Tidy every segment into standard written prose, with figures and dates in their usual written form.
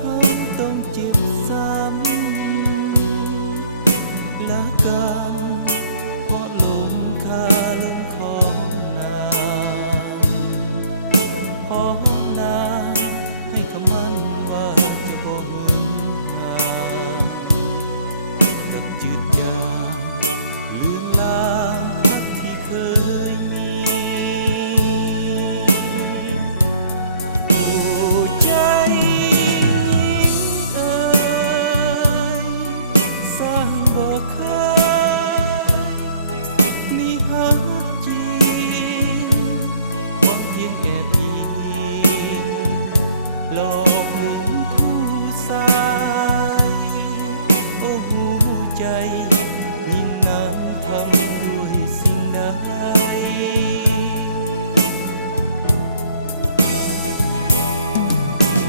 เขาต้องเจ็บซ้ำละกันเพราะหลงคาลงของนางขอนางให้คำมั่นว่าจะบ่หืนห่างกับจืดจางเลือนลางพักที่เคยมีใจบ่เคยมีหักจริงหวังเพียงแอบอิงหลอกลวงผู้สายโอ้หูใจยิ่งนั้นทำด้วยสิ่งใด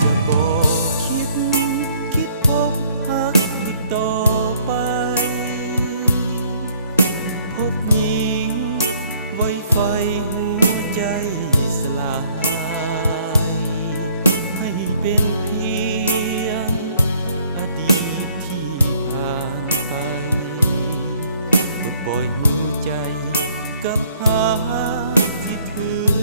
จะบอกคิดพบหักอีกต่อไปพบหญิงไว้ไฟหัวใจสลายให้เป็นเพียงอดีตที่ผ่านไปก็ปล่อยหัวใจกับหาที่ถือ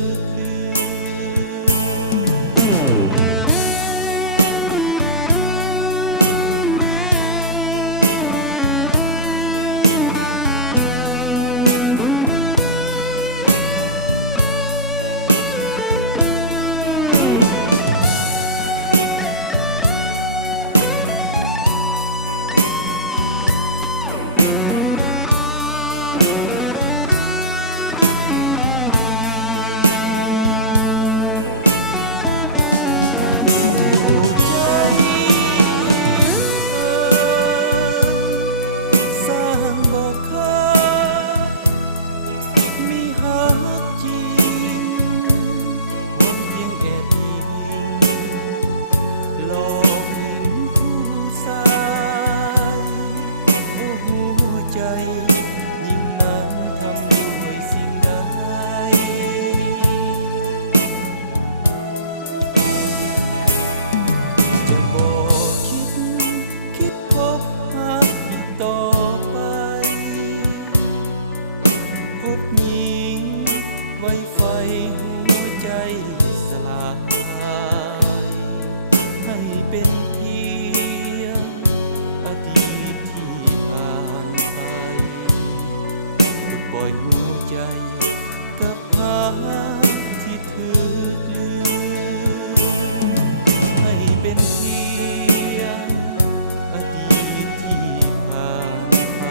ยิ่งนั้นทำด้วยสิ่งใดจะบอกคิดพบหาอีกต่อไปพบหญิงไว้ไฟหัวใจสลายให้เป็นเพียงอดีตที่ผ่านไปปล่อยหัวใจกับหาที่ถือลืมให้เป็นเพียงอดีตที่ผ่านไป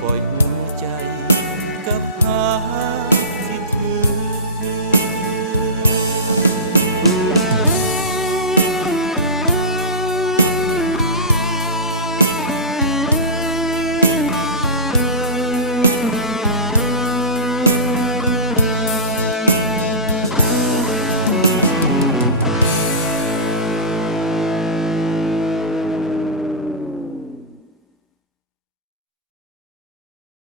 ปล่อยหัวใจกับหา